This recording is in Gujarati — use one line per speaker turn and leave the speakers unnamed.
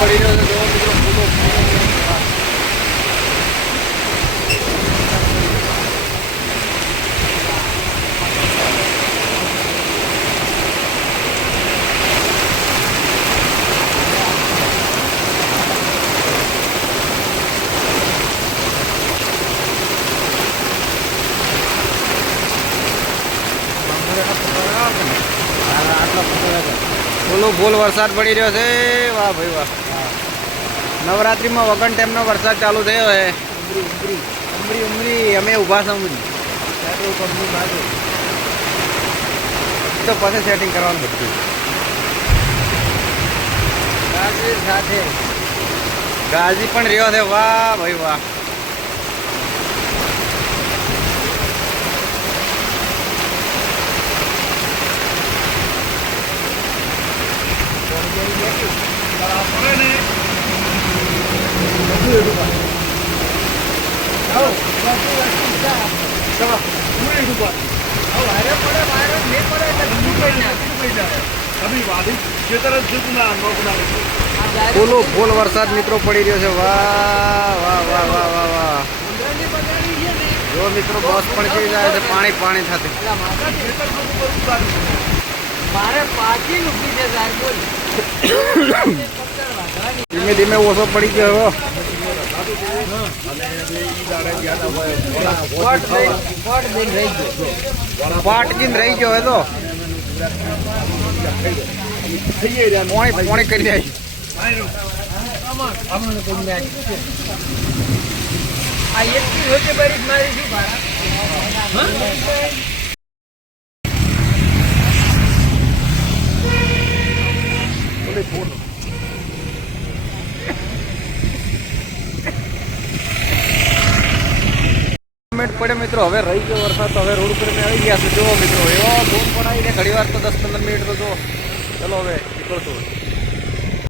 પડી રહ્યો છે જો મિત્રો ફૂલો ફૂલો ફૂલ વરસાદ પડી રહ્યો છે. વાહ ભાઈ વાહ. નવરાત્રીમાં વગન ટાઈમનો વરસાદ ચાલુ થયો છે ઉમરી ઉમરી. અમે ઊભા છે ઉમરી. તો પછી સેટિંગ કરવાનું બધું.
સાથે.
ગાજી પણ રહ્યો છે. વાહ ભાઈ વાહ. ફૂલો ફૂલ વરસાદ મિત્રો પડી રહ્યો છે. વાહ વાહ વાહ વાહ વાહ વાહ. જો મિત્રો, બસ પણ કેવી જાય છે. પાણી પાણી સાથે
મારે પાછી ઊભી છે સાહેબ બોલ.
ધીમે ધીમે ઓછો પડી ગયો
દઈને રહી ગયો.
પાટ જીન રહી ગયો હવે તો. પોણી પોણી કરી દે
આ બરી મારી શું ભાડા?
મિનિટ પડે મિત્રો, હવે રહી ગયો વરસાદ, તો હવે રોડ ઉપર મેં આવી ગયા છે જુઓ મિત્રો, એવો ધૂમ પડાવીને ઘડી વાર તો દસ પંદર મિનિટ તો જો ચલો હવે નીકળતો